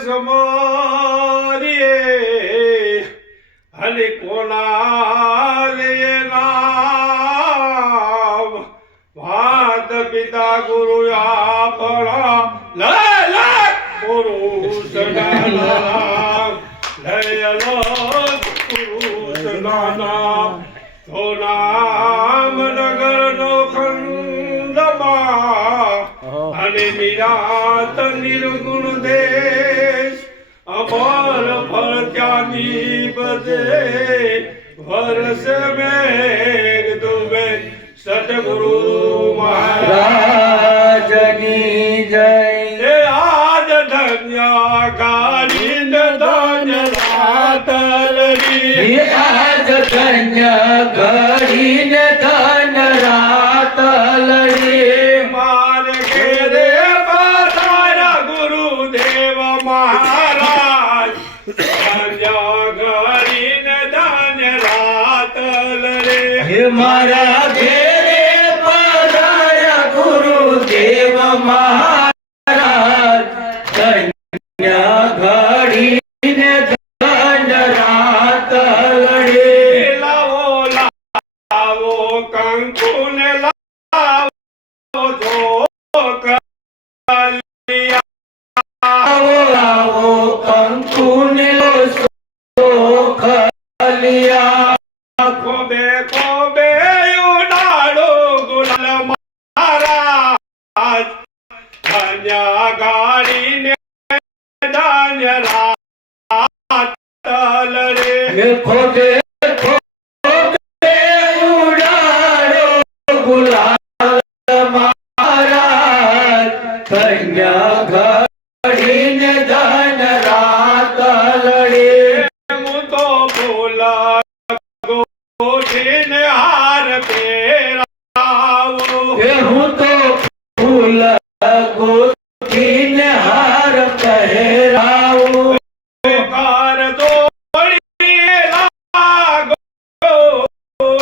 સમરીએ હલી કોના લે નામ માત પિતા ગુરુ આપણા લે લે પુરુષ નામ લે લો પુરુષ નામ તો નામ નગર નો ખંડમાં અને નિરાત નિર્ગુણ દેશ અમર ફળ ત્યાની બધે વર્ષ મેઘ દુબે સતગુરુ મહારાજની જય આજ ધન્ય ગાડી ધન્ય રાતલરી આજ ધન્ય ગાડી ધન્ય રાતલરી માર ઘેરે પધાર્યા ગુરુદેવ મહારાજ ધન્ય ગાડી ધન્ય રાતલરી હે મારા ઘેરે પધાર્યા ગુરુદેવ મહારાજ ધન્ય ઘડી ધન્ય રાતલડી લાવો લાવો કંકુ ને લાવો લાવો કંકુ ને ખલિયા કોબે કોબે ઉડાડો ગુલાલ મહારાજ ધન્ય ગાડી ને ધન્ય રાતલડી કોબે કોબે ઉડાડો ગુલાલ મહારાજ ધન્ય ગાડી ને ધન્ય રાતલડી હું તો બોલા ગોઠીને હાર પહેરાવો હું તો ફૂલ ગોઠીને હાર પહેરાવો કાર દોડી લાગો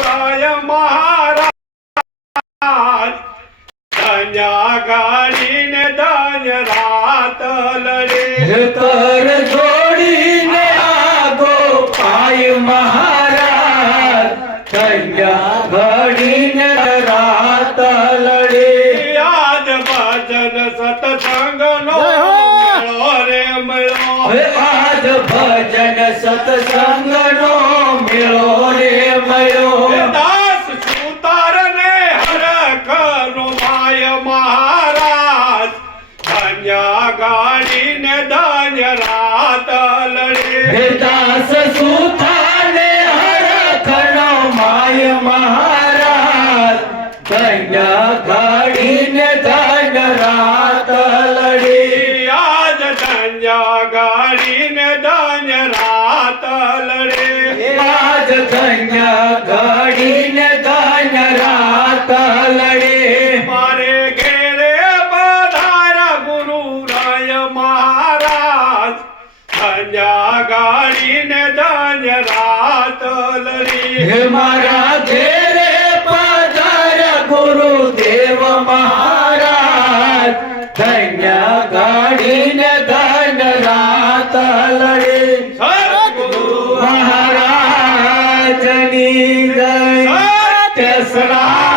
રાય મહારાજ ધન્ય ગાડીને ધન્ય રાતલડી કર જોડીને આગો પાય મહારાજ ધન્ય ઘડીને રાતલડી આજ ભજન સત્સંગનો મેળો રે મેળો આજ ભજન સત્સંગનો મેળો રે મેળો દાસ સુતારને હરખનો માય મહારાજ ધન્ય ગાડીને ધન્ય રાતલડી દાસ સુતારને હરખનો માય મહારાજ ધન્ય ગાડીને ધન્ય રાતલડી આજ ધન્ય ગાડીને ધન્ય રાતલડી આજ ધન્ય ગાડીને ધન્ય રાતલડી મારે ઘેરે પધાર્યા ગુરુ રાય મહારાજ ધન્ય ગાડીને ધન્ય રાતલડી હે મારા ઘેરે પધાર્યા ગુરુદેવ મહારાજ ધન્ય ગાડીને ધન્ય રાતલડી સદગુરુ મહારાજની જય સત્ય સદા